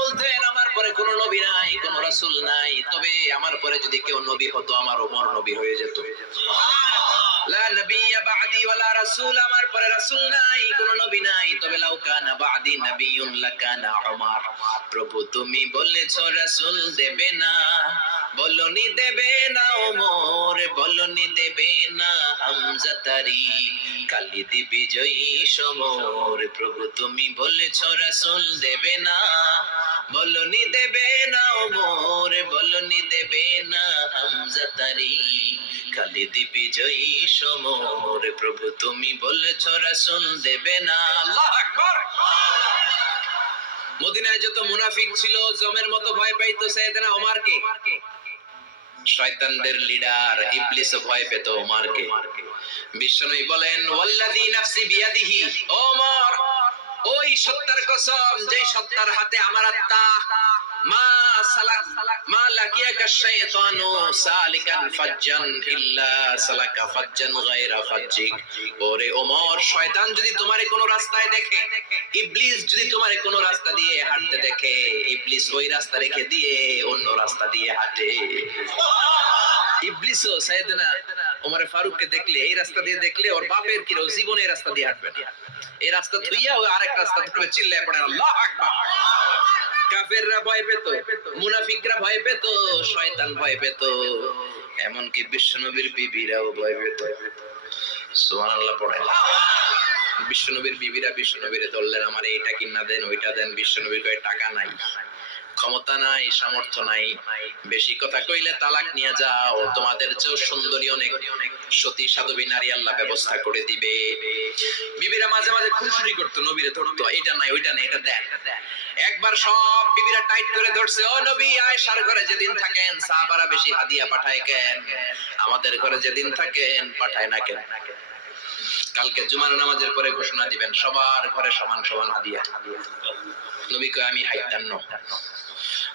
বলতেন আমার পরে কোন নবী নাই, কোন রাসূল নাই, তবে আমার পরে যদি কেউ নবী হতো আমার ওমর নবী হয়ে যেত। লা নবিয়্যা বা'দি ওয়ালা রাসূল, আমার পরে রাসূল নাই, কোন নবী নাই, তবে লাউ কানা বা'দি নবিয়্যুন লাকানা উমর। প্রভু তুমি বলেছো রাসূল দেবে না, বলনি দেবে না ওমর, বলনি দেবে না হামজা তারি, খালিদ বিজয়ী সমর। প্রভু তুমি বলেছো রাসূল দেবে না, বলনি দেবে না ওমর, বলনি দেবে না হামজা তারি, খালিদ বিজয়ী সমর। প্রভু তুমি বলেছো রাসূল দেবে না। আল্লাহু আকবার। মদিনায় যত মুনাফিক ছিল জমের মতো ভয় পাইতো সাইয়েদনা ওমরকে। শয়তানদের লিডার ইবলিসও ভয় পেত ওমরকে। বিশ্বনবী বলেন ওয়াল্লাযী নাফসি বিয়াদিহি, ওমর ওই সত্তার কসম যেই সত্তার হাতে আমার আত্মা, মা লাকিয়াকা শাইতানু সালিকান ফাজ্জান ইল্লা সালাকা ফাজ্জান গায়রা ফাজ্জিক। ওরে ওমর, শয়তান যদি তোমারে কোন রাস্তায় দেখে, ইবলিস যদি তোমারে কোন রাস্তা দিয়ে হাঁটতে দেখে, ইবলিস ওই রাস্তা রেখে দিয়ে অন্য রাস্তা দিয়ে হাঁটে। ইবলিসও সাইয়েদনা ওমর ফারুককে দেখলে, এই রাস্তা দিয়ে দেখলে ওর বাপের কি জীবনে এই রাস্তা দিয়ে হাঁটবে না, এই রাস্তা ধুইয়া ওই আরেক রাস্তা ধরে চিল্লায় পড়ে আল্লাহু আকবার। কাফেররা ভয় পেত, মুনাফিকরা ভয় পেত, শয়তান ভয় পেত, এমনকি বিশ্বনবীর বিবিরাও ভয় পেত। সুবহানাল্লাহ পড়ে। বিশ্বনবীর বিবিরা বিশ্বনবীরে ধরলেন, আমার এইটা কিনা দেন ওইটা দেন। বিশ্বনবীর কয় টাকা নাই, ক্ষমতা নাই, সামর্থ্য নাই, বেশি কথা কইলে তালাক নিয়ে যাও, তোমাদের চেয়েও সুন্দরী অনেক সতী সাধবী নারী আল্লাহ ব্যবস্থা করে দিবে। বিবিরা মাঝে মাঝে খুনসুটি করতো, নবীরে ধরতো, এটা নাই ওইটা নাই, এটা দেন। একবার সব বিবিরা টাইট করে ধরছে, ও নবী আয়েশার ঘরে যেদিন থাকেন সাহাবারা বেশি হাদিয়া পাঠায় কেন, আমাদের ঘরে যেদিন থাকেন পাঠায় না কেন? কালকে জুমার নামাজের পরে ঘোষণা দিবেন সবার ঘরে সমান সমান হাদিয়া। নবী কয় আমি হাইতাম না।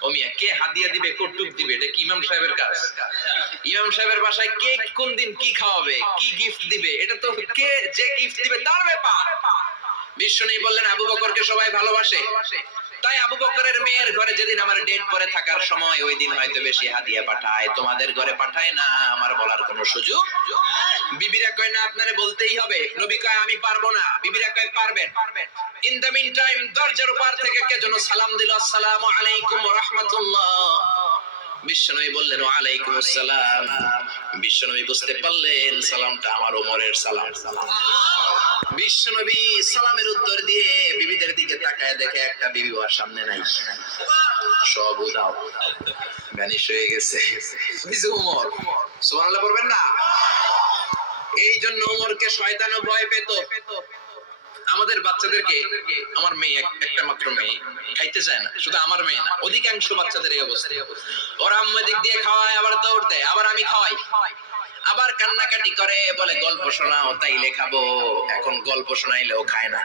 ও মিয়া, কে হাদিয়া দিবে, কটুক দিবে, এটা কি ইমাম সাহেবের কাজ? ইমাম সাহেবের বাসায় কে কোন দিন কি খাওয়াবে, কি গিফট দিবে, এটা তো কে যে গিফট দিবে তার ব্যাপার। বিশ্বনবী বললেন আবু বকরকে সবাই ভালোবাসে, তাই আবু বকরের মেয়ের ঘরে যেদিন আমার ডেট পরে থাকার সময় ওই দিন হয়তো বেশি হাদিয়া পাঠায়, তোমাদের ঘরে পাঠায় না, আমার বলার কোনো সুযোগ। বিবিরা কয় না, আপনারে বলতেই হবে। নবী কয় আমি পারবো না, বিবিরা কয় পারবেন। ইন দ্য মিন টাইম দরজার উপর থেকে কে যেন সালাম দিল, আসসালামু আলাইকুম ওয়া রাহমাতুল্লাহ। বিশ্বনবী বললেন ওয়া আলাইকুম আসসালাম। বিশ্বনবী বুঝতে পারলেন সালামটা আমার ওমরের সালাম। বিশ্বনবী সালামের উত্তর দিয়ে বিবিদের দিকে তাকায় দেখে একটা বিবি ওর সামনে নাই, সব উধাও, ভ্যানিশ হয়ে গেছে। ওমর সুবহানাল্লাহ বলবেন না? এই জন্য ওমরকে শয়তানও ভয় পেত। আমাদের বাচ্চাদেরকে, আমার মেয়ে একটা মাত্র মেয়ে, খাইতে চায় না, শুধু আমার মেয়ে না, অধিকাংশ বাচ্চাদের এই অবস্থা। ওরা আম্মা দিক দিয়ে খাওয়ায়, আবার দৌড় দেয়, আবার আমি খাওয়াই, আবার কান্নাকাটি করে, বলে গল্প শোনাও তাইলে খাবো। এখন গল্প শোনাইলেও খায় না।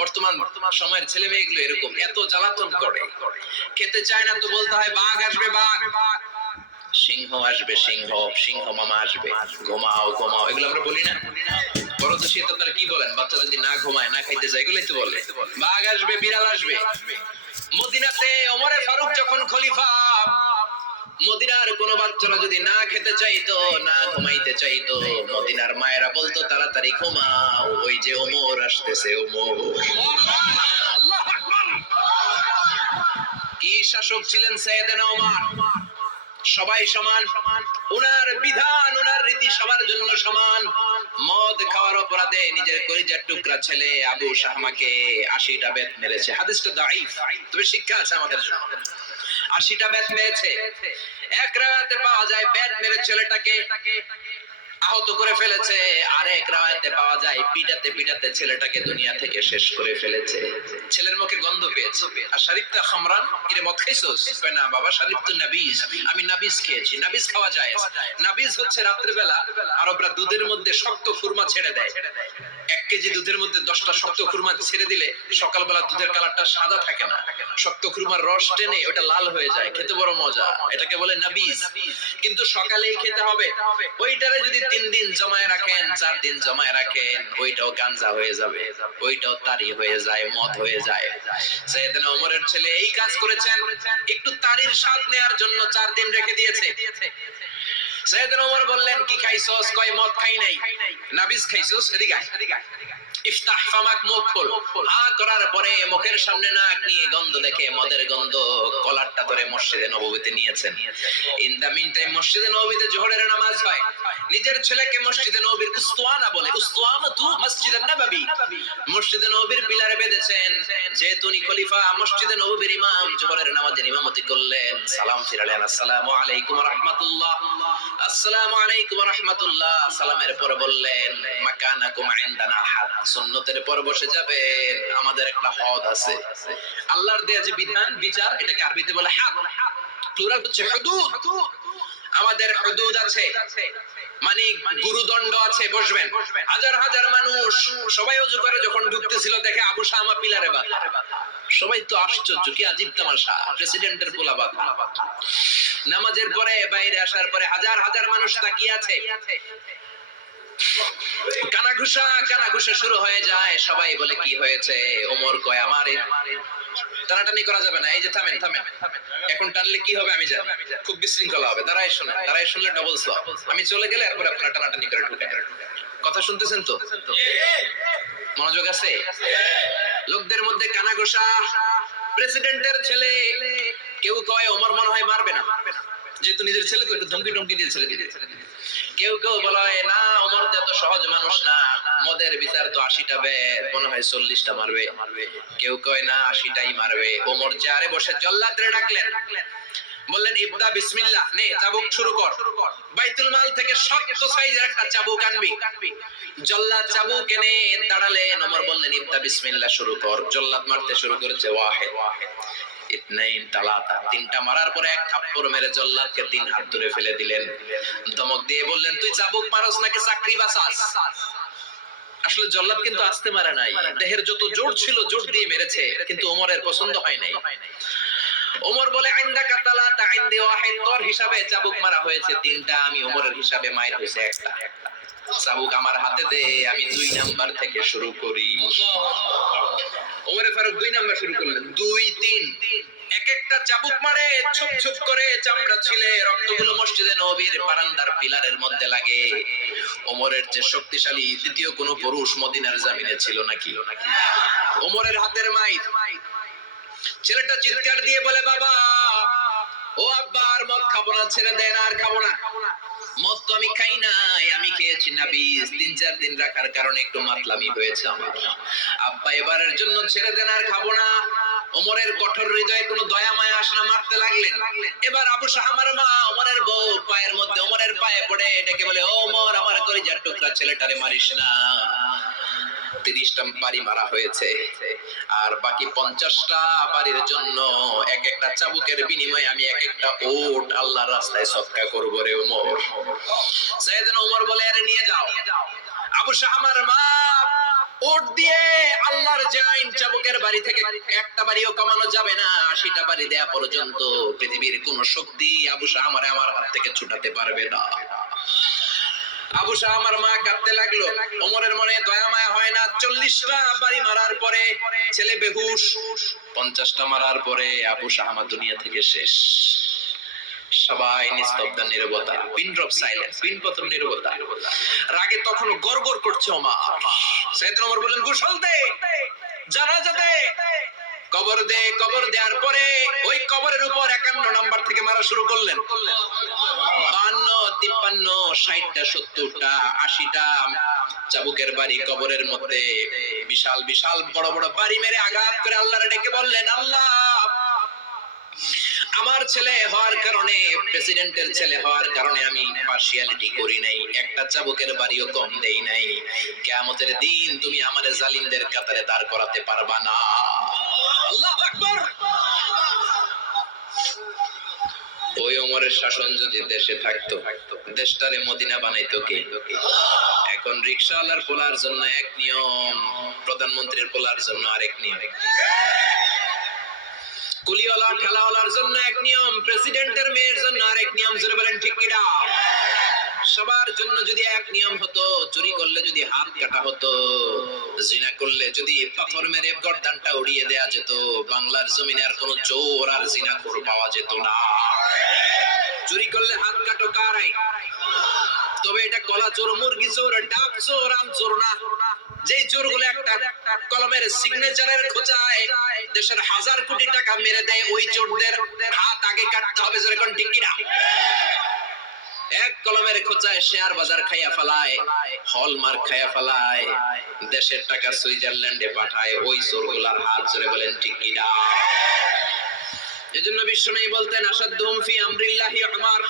বর্তমান সময়ের ছেলে মেয়েগুলো এরকম, এত জ্বালাতন করে, খেতে চায় না তো বলতে হয় বাঘ আসবে, বাঘ, সিংহ আসবে, সিংহ, সিংহ মামা আসবে, ঘুমাও ঘুমাও, এগুলো আমরা বলি না? বড় তো শীত আপনারা কি বলেন? বাচ্চা যদি না ঘুমায়, না খাইতে চায়, এগুলোই তো বলে। বাঘ আসবে, বিড়াল আসবে। মদিনাতে ওমরে ফারুক যখন খলিফা, মদিনার কোন বাচ্চারা যদি না খেতে চাইতো, না ঘুমাইতে চাইতো, মদিনার মায়েরা বলতো তাড়াতাড়ি ঘুমাও, ওই যে ওমর আসতেছে, ওমর। আল্লাহু আকবার। কি শাসক ছিলেন সাইয়েদনা ওমর! সবাই সমান, ওনার বিধান, ওনার রীতি সবার জন্য সমান। মদ খাওয়ার অপরাধে নিজের কলিজার টুকরা ছেলে আবু শাহমাকে 80টা বেত মেরেছে। হাদিসটা দাঈফ, তবে শিক্ষা আছে আমাদের জন্য। 80টা বেত মেরেছে। এক রাওয়ায়াতে পাওয়া যায় বেত মেরে ছেলেটাকে আহত করে ফেলেছে, আর এক রাওয়ায়াতে পাওয়া যায় পিটাতে পিটাতে ছেলেটাকে দুনিয়া থেকে শেষ করে ফেলেছে। ছেলের মুখে গন্ধ পেয়েছে, আর শরীফটা খামরান, এর মদ খাইছস? কয় না বাবা, শরীফ তো নাবিজ, আমি নাবিজ খেয়েছি। নাবিজ খাওয়া যায়। নাবিজ হচ্ছে রাত্রিবেলা আরবরা দুধের মধ্যে শক্ত খুরমা ছেড়ে দেয়, 1 কেজি দুধের মধ্যে 10টা শক্ত খুরমা ছেড়ে দিলে সকালবেলা দুধের কালারটা সাদা থাকে না, শক্ত খুরমার রস টেনে ওটা লাল হয়ে যায়, খেতে বড় মজা, এটাকে বলে নাবিজ। কিন্তু সকালেই খেতে হবে। ওইটারে যদি 3 দিন জমায় রাখেন, 4 দিন জমায় রাখেন, ওইটাও গাঞ্জা হয়ে যাবে, ওইটাও তারি হয়ে যায়, মদ হয়ে যায়। সাইয়েদনা ওমরের ছেলে এই কাজ করেছেন, একটু তারির স্বাদ নেয়ার জন্য 4 দিন রেখে দিয়েছে। সাইয়েদনা ওমর বললেন, কি খাইছস? কয় মদ খাই নাই। নাবিজ খাইছস? এদিকে আয়। ইফতাহ ফামাক, মুখ খোল। করার পরে মুখের সামনে নাক নিয়ে গন্ধ দেখে মদের গন্ধ, কলারটা ধরে মসজিদে নববীতে নিয়েছেন। ইন দা মিন টাইম মসজিদে নববীতে জোহরের নামাজ হয়। নিজের ছেলেকে মসজিদে নববীর উস্তানা বলে, উস্তানাতু মসজিদুন নববী, মসজিদে নববীর পিলারে বেঁধেছেন। যেহেতু উনি খলিফা, মসজিদে নববীর ইমাম, জোহরের নামাজের ইমামতি করলেন। সালাম ফিরালেন, আসসালামু আলাইকুম ওয়া রাহমাতুল্লাহ, আসসালামু আলাইকুম ওয়া রাহমাতুল্লাহ। সালামের পর বললেন, মাকানাকুম ইনদানা হাদ, সুন্নতের পর বসে যাবেন, আমাদের একটা হদ আছে। আল্লাহর দেয়া যে বিধান, বিচার, এটাকে আরবিতে বলে হাদ, প্লুরাল হচ্ছে হুদুদ। আমাদের হুদুদ আছে, মানে গুরুদণ্ড আছে, বসবেন। হাজার হাজার মানুষ সবাই ওযু করে যখন ঢুকতেছিল, দেখে আবু শামা পিলারে বাঁধা। সবাই তো আশ্চর্য, কি আজীব তামাশা, প্রেসিডেন্টের পোলা বাঁধা। নামাজের পরে বাইরে আসার পরে হাজার হাজার মানুষ তাকিয়ে আছে। কানাঘুষা শুরু হয়ে যায়। সবাই বলে, কি হয়েছে? ওমর কয়, আমারে টানাটানি করা যাবে না। এই যে থামেন, এখন টানলে কি হবে আমি জানি, খুব বিশৃঙ্খলা হবে। দাঁড়ায় শুনলে ডবল সওয়াব। আমি চলে গেলে এরপর আপনারা টানাটানি করে ঢুকে। কথা শুনতেছেন তো? মনোযোগ আছে? লোকদের মধ্যে কানাঘুষা। প্রেসিডেন্টের ছেলে, কেউ কয় ওমর মনে হয় মারবে না, যেহেতু নিজের ছেলে, একটু ধমকি দিয়ে ছেলে দিতে। কেউ বলে না, ওমর তো এত সহজ মানুষ না, মদের বিচার তো 80টা বের, মনে হয় 40টা মারবে। কেউ কয় না, 80টাই মারবে। ওমর চেয়ারে বসে জল্লাদরে ডাকলেন, বললেন, ইবদা বিসমিল্লাহ, নে চাবুক শুরু কর। বাইতুল মাল থেকে শক্ত সাইজের একটা চাবুক আনবি। জল্লাদ চাবুক এনে দাঁড়ালেন। ওমর বললেন, ইবদা বিসমিল্লাহ, শুরু কর। জল্লাদ মারতে শুরু করেছে, ওয়াহিদ, ইতনাইন, তালাতা, 3টা মারার পরে এক থাপ্পড় মেরে জল্লাদকে 3 হাত ধরে ফেলে দিলেন। ধমক দিয়ে বললেন, তুই চাবুক মারস নাকি চাকরি বাঁচাস? আসলে জল্লাদ কিন্তু আস্তে মারে নাই, দেহের যত জোর ছিল জোর দিয়ে মেরেছে, কিন্তু ওমরের পছন্দ হয় নাই। ওমর বলে, আইন্দাকা তালাতা, আইন্দি ওয়াহিদ, তোর হিসাবে চাবুক মারা হয়েছে 3টা, আমি ওমরের হিসাবে মাইর হয়েছে 1টা। চাবুক আমার হাতে দে, আমি 2 নাম্বার থেকে শুরু করি। ওমরে ফারুক 2 নাম্বার শুরু করলেন, 2, 3, এক একটা চাবুক মারে, ছোপ করে চামড়া ছিলে, রক্তগুলো মসজিদে নববীর বারান্দার পিলারের মধ্যে লাগে। ওমরের যে শক্তিশালী দ্বিতীয় কোন পুরুষ মদিনার জমিনে ছিল নাকি? ওমরের হাতের মাইর। ছেলেটা চিৎকার দিয়ে বলে, বাবা, ও আব্বা, আর মদ খাবো না, ছেড়ে দেন, আর খাবো না। মদ তো আমি খাই নাই, আমি খেয়েছি নাবিজ, 3-4 দিন রাখার কারণে একটু মাতলামি হয়েছে আমার। আব্বা, এবারের জন্য ছেড়ে দেন, আর খাবো না। ওমরের কঠোর হৃদয়ে কোনো দয়া মায়া আসে না, মারতে লাগলেন। এবার আবু শাহামার মা, ওমরের বউ, পায়ের মধ্যে ওমরের পায়ে পড়ে ডেকে বলে, ও ওমর, আমার কলিজার টুকরা ছেলেটারে মারিস না। 30টা বাড়ি মারা হয়েছে, আর বাকি 50টা বাড়ির জন্য এক একটা চাবুকের বিনিময়ে আমি এক একটা ওট আল্লাহর রাস্তায় সদকা করব রে ওমর। সাইয়েদনা ওমর বলে, আরে নিয়ে যাও। আবু শাহামার মা ওট দিয়ে আল্লাহর জাইন, চাবুকের বাড়ি থেকে একটা বাড়িও কমানো যাবে না, 80টা বাড়ি দেয়া পর্যন্ত পৃথিবীর কোন শক্তি আবু শাহামারে আমার হাত থেকে ছুটাতে পারবে না। আবু শাহামার মা কাঁদতে লাগলো। ওমরের মনে দয়া মায়া হয় না। 40টা বাড়ি মারার পরে ছেলে বেহুশ, 50টা মারার পরে আবু শাহামা দুনিয়া থেকে শেষ। সবাই নিস্তব্ধ, নীরবতা, পিন ড্রপ সাইলেন্স, পিন পতন নীরবতা। রাগে তখনও গড়গড় করছে ওমর। সাইয়েদনা ওমর বললেন, গোসল দে, জানাজা দে, কবর দে। কবর দেওয়ার পরে ওই কবরের উপর 51 নাম্বার থেকে মারা শুরু করলেন। 52, 53, 60টা, 70টা, 80টা চাবুকের বাড়ি কবরের মধ্যে, বিশাল বিশাল বড় বড় বাড়ি মেরে আঘাত করে আল্লাহরে ডেকে বললেন, আল্লাহ, আমার ছেলে হওয়ার কারণে, প্রেসিডেন্টের ছেলে হওয়ার কারণে আমি পার্সিয়ালিটি করি নাই, একটা চাবুকের বাড়িও কম দেই নাই। কিয়ামতের দিন তুমি আমারে জালিমদের কাতারে দাঁড় করাতে পারবা না। আল্লাহু আকবার। ওই ওমরের শাসন যদি দেশে থাকতো, দেশটারে মদিনা বানাইতো কে? এখন রিকশাওয়ালার পোলার জন্য এক নিয়ম, প্রধানমন্ত্রীর পোলার জন্য আরেক নিয়ম, কুলিওয়ালা ঠেলাওয়ালার জন্য এক নিয়ম, প্রেসিডেন্টের মেয়ের জন্য আরেক নিয়ম। জোরে বলেন ঠিক কিনা? সবার জন্য যদি এক নিয়ম হতো, চুরি করলে যদি হাত কাটা হতো, জিনা করলে যদি পাথর মেরে গর্দানটা উড়িয়ে দেয়া যেত, বাংলার জমিনে আর কোনো চোর আর জিনাখোর পাওয়া যেত না। চুরি করলে হাত কাটো কার আইন? তবে এটা কলা চোর, মুরগি চোর, ডাক চোর, আম চোর না। যেই চোরগুলো একটা কলমের সিগনেচারের খোঁচায় দেশের হাজার কোটি টাকা মেরে দেয়, ওই চোরদের হাত আগে কাটতে হবে। যেরকম ঠিক কিনা? এক কলমের খোঁচায় শেয়ার বাজার খাইয়া ফেলায়, হলমার্ক খাইয়া ফেলায়, দেশের টাকা সুইজারল্যান্ডে পাঠায়, ওই চোরগুলার হাত। জোরে বলেন ঠিক কিনা? এজন্য বিশ্বনবী বলতেন, আসাদুহুম ফি আমরিল্লাহি উমর,